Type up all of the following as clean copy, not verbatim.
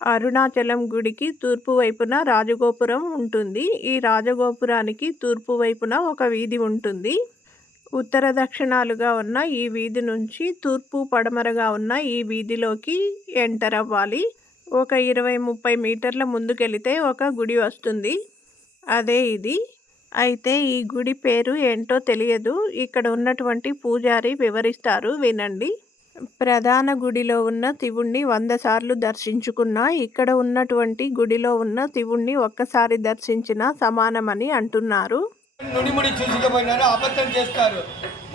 అరుణాచలం గుడికి తూర్పు వైపున రాజగోపురం ఉంటుంది. ఈ రాజగోపురానికి తూర్పు వైపున ఒక వీధి ఉంటుంది. ఉత్తర దక్షిణాలుగా ఉన్న ఈ వీధి నుంచి తూర్పు పడమరగా ఉన్న ఈ వీధిలోకి ఎంటర్ అవ్వాలి. ఒక 20-30 మీటర్ల ముందుకెళితే ఒక గుడి వస్తుంది. అదే ఇది. అయితే ఈ గుడి పేరు ఏంటో తెలియదు. ఇక్కడ ఉన్నటువంటి పూజారి వివరిస్తారు, వినండి. ప్రధాన గుడిలో ఉన్న శివుణ్ణి 100 సార్లు దర్శించుకున్నా ఇక్కడ ఉన్నటువంటి గుడిలో ఉన్న శివుణ్ణి ఒక్కసారి దర్శించినా సమానమని అంటున్నారు. నుడిముడి చూసుకుపోయినారు, అబద్ధం చేస్తారు.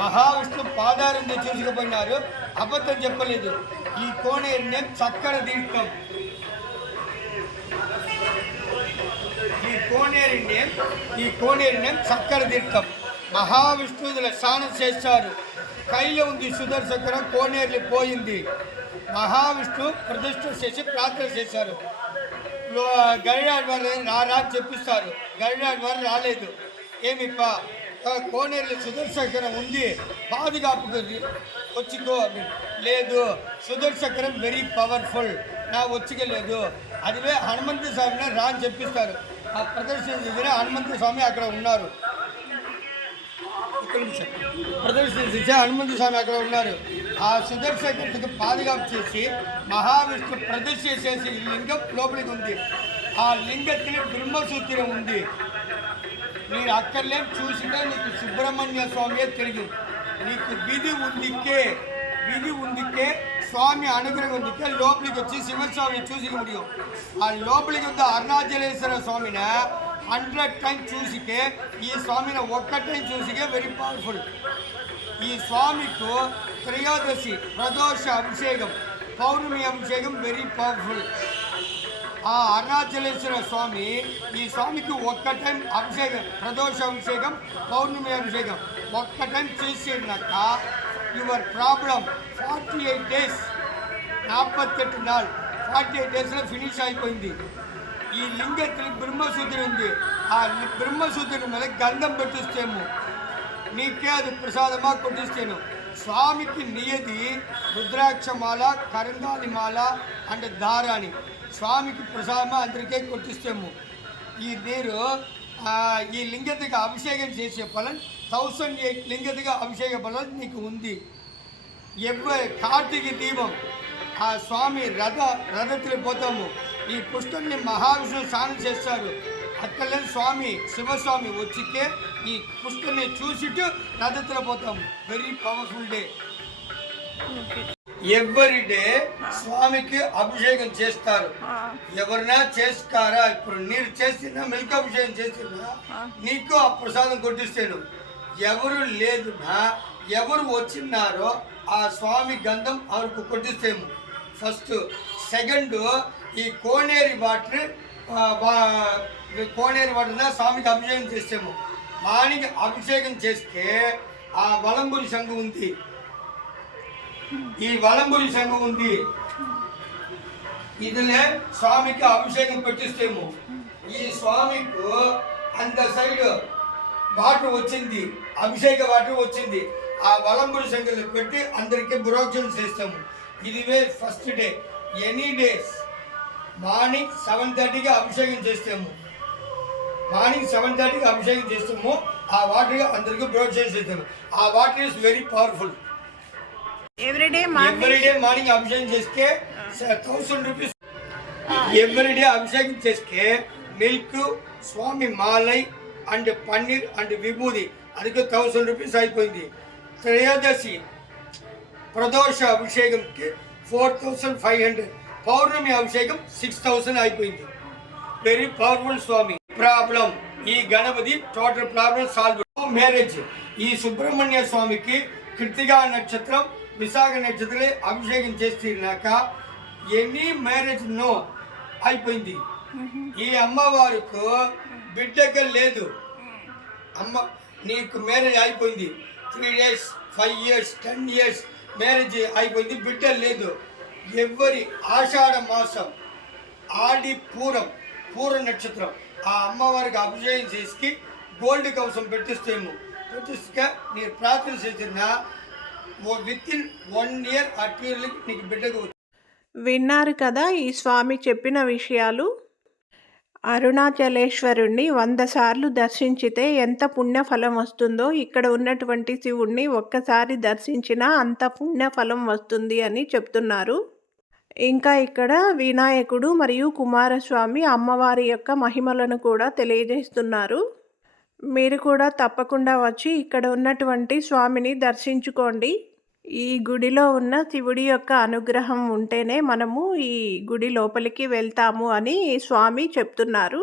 మహావిష్ణు పాదారంది చూసుకుపోయినారు, అబద్ధం చెప్పలేదు. ఈ కోనేరు చక్కని తీర్థం. ఈ కోనేరు చక్కని తీర్థం. మహావిష్ణువుల స్నానం చేస్తారు. కైలో ఉంది సుదర్శకరం, కోనేరులు పోయింది. మహావిష్ణు ప్రతిష్ఠ చేసి ప్రార్థన చేశారు. గరుడాడు వారు రారా చెప్పిస్తారు. గరుడాడు వారు రాలేదు. ఏమిప్పా కోనేరులో సుదర్శకరం ఉంది, పాదుగాపుకు వచ్చికో లేదు. సుదర్శకరం వెరీ పవర్ఫుల్, నా వచ్చికలేదు. అదివే హనుమంత స్వామిని రా అని చెప్పిస్తారు. ఆ ప్రదర్శన చేసిన హనుమంత స్వామి అక్కడ ఉన్నారు. ప్రదర్శన చేసి హనుమంత స్వామి అక్కడ ఉన్నారు. ఆ సుదర్శకరకు పాదుగాపు చేసి మహావిష్ణు ప్రదర్శన చేసి లింగం లోపలికి ఉంది. ఆ లింగത്തിന് బ్రహ్మసూత్రం ఉంది. మీరు అక్కర్లేం చూసినా నీకు సుబ్రహ్మణ్య స్వామియే తిరిగి. నీకు విధి ఉందికే స్వామి అనుగ్రహం ఉందికే లోపలికి వచ్చి శివస్వామిని చూసిక ముడియం. ఆ లోపలికి వద్ద అరుణాచలేశ్వర స్వామిని 100 టైమ్స్ చూసికే, ఈ స్వామిని ఒక్క టైం చూసికే వెరీ పవర్ఫుల్. ఈ స్వామికు త్రయోదశి ప్రదోష అభిషేకం, పౌర్ణమి అభిషేకం వెరీ పవర్ఫుల్. ఆ అరుణాచలేశ్వర స్వామి ఈ స్వామికి ఒక్క టైం అభిషేకం, ప్రదోష అభిషేకం, పౌర్ణమి అభిషేకం ఒక్క టైం చేసేనాక యువర్ ప్రాబ్లం 48 డేస్ 48 నాள் 48 డేస్లో ఫినిష్ అయిపోయింది. ఈ లింగத்தில் బ్రహ్మసూత్రం ఉంది. ఆ బ్రహ్మసూత్రం మీద గంధం పెట్టిస్తేము నీకే అది ప్రసాదమా కొట్టిస్తాను. స్వామికి నియది రుద్రాక్షమాల, కరందాలిమాల అంటే దారాని స్వామికి ప్రసాదమా అందరికీ కొట్టిస్తాము. ఈ నీరు ఈ లింగతిగా అభిషేకం చేసే ఫలం 1008 లింగతిగా అభిషేక ఫలం నీకు ఉంది. కార్తీక దీపం ఆ స్వామి రథతులు పోతాము. ఈ పుష్కరిని మహావిష్ణువు స్నానం చేస్తారు. అక్కడ స్వామి శివస్వామి వచ్చితే ఈ పుష్కరిని చూసిట్టు రథతులు పోతాము. Very powerful day. Every day స్వామికి అభిషేకం చేస్తారు. ఎవరైనా చేస్తారా? ఇప్పుడు నీరు చేసినా మిల్క్ అభిషేకం చేసినా నీకు ఆ ప్రసాదం కొట్టిస్తాను. ఎవరు లేదునా ఎవరు వచ్చినారో ఆ స్వామి గంధం ఆవిడకు కొట్టిస్తాము. ఫస్ట్. సెకండ్, ఈ కోనేరు వాటర్ స్వామికి అభిషేకం చేస్తాము. వానికి అభిషేకం చేస్తే ఆ వలంబురి సంఘం ఉంది. ఈ వలంబురి సంఘం ఉంది. ఇదిలే స్వామికి అభిషేకం పెట్టిస్తాము. ఈ స్వామికు అంత సైడ్ వాటర్ వచ్చింది, అభిషేక వాటర్ వచ్చింది. ఆ వలంబురి సంఖ్యలో పెట్టి అందరికీ బ్రోక్షణ చేస్తాము. ఇదివే first day. Any days morning 7:30కి అభిషేకం చేస్తాము. అభిషేకం చేస్తాము. ఆ వాటర్ అందరికీ బ్రోక్షణ చేస్తాము. ఆ water is very powerful. Everyday morning అభిషేకం చేస్తే 1000 రూపీస్. ఎవ్రీడే అభిషేకం చేస్తే మిల్క్, స్వామి మాలై అండ్ పన్నీర్ అండ్ విభూది అందుకే 1000 రూపీస్ అయిపోయింది. త్రయోదశి ప్రదోష అభిషేకంకి 4500. పౌర్ణమి అభిషేకం 6000 అయిపోయింది. వెరీ పవర్ఫుల్ స్వామి. ప్రాబ్లం ఈ Ganapati total problem solve. Marriage ఈ సుబ్రహ్మణ్య స్వామికి కృతికా నక్షత్రం, విశాఖ నక్షత్రం అభిషేకం చేసినాక ఎనీ మ్యారేజ్ నో అయిపోయింది. ఈ అమ్మవారికి బిడ్డగా లేదు. అమ్మ నీకు మ్యారేజ్ అయిపోయింది. 3 days 5 years 10 years మ్యారేజ్ అయిపోయింది, బిడ్డ లేదు. ఎవరి ఆషాఢ మాసం ఆడి పూర నక్షత్రం ఆ అమ్మవారికి అభిషేకం చేసి గోల్డ్ కవసం పెట్టిస్తాము. పెట్టిస్తే నేను ప్రార్థన చేసిన విత్ ఇన్ 1 year ఆ పీరియడ్కి నీకు బిడ్డగా విన్నారు కదా ఈ స్వామి చెప్పిన విషయాలు. అరుణాచలేశ్వరుణ్ణి 100 సార్లు దర్శించితే ఎంత పుణ్యఫలం వస్తుందో, ఇక్కడ ఉన్నటువంటి శివుణ్ణి ఒక్కసారి దర్శించినా అంత పుణ్యఫలం వస్తుంది అని చెప్తున్నారు. ఇంకా ఇక్కడ వినాయకుడు మరియు కుమారస్వామి అమ్మవారి యొక్క మహిమలను కూడా తెలియజేస్తున్నారు. మీరు కూడా తప్పకుండా వచ్చి ఇక్కడ ఉన్నటువంటి స్వామిని దర్శించుకోండి. ఈ గుడిలో ఉన్న శివుడి యొక్క అనుగ్రహం ఉంటేనే మనము ఈ గుడి లోపలికి వెళ్తాము అని స్వామి చెప్తున్నారు.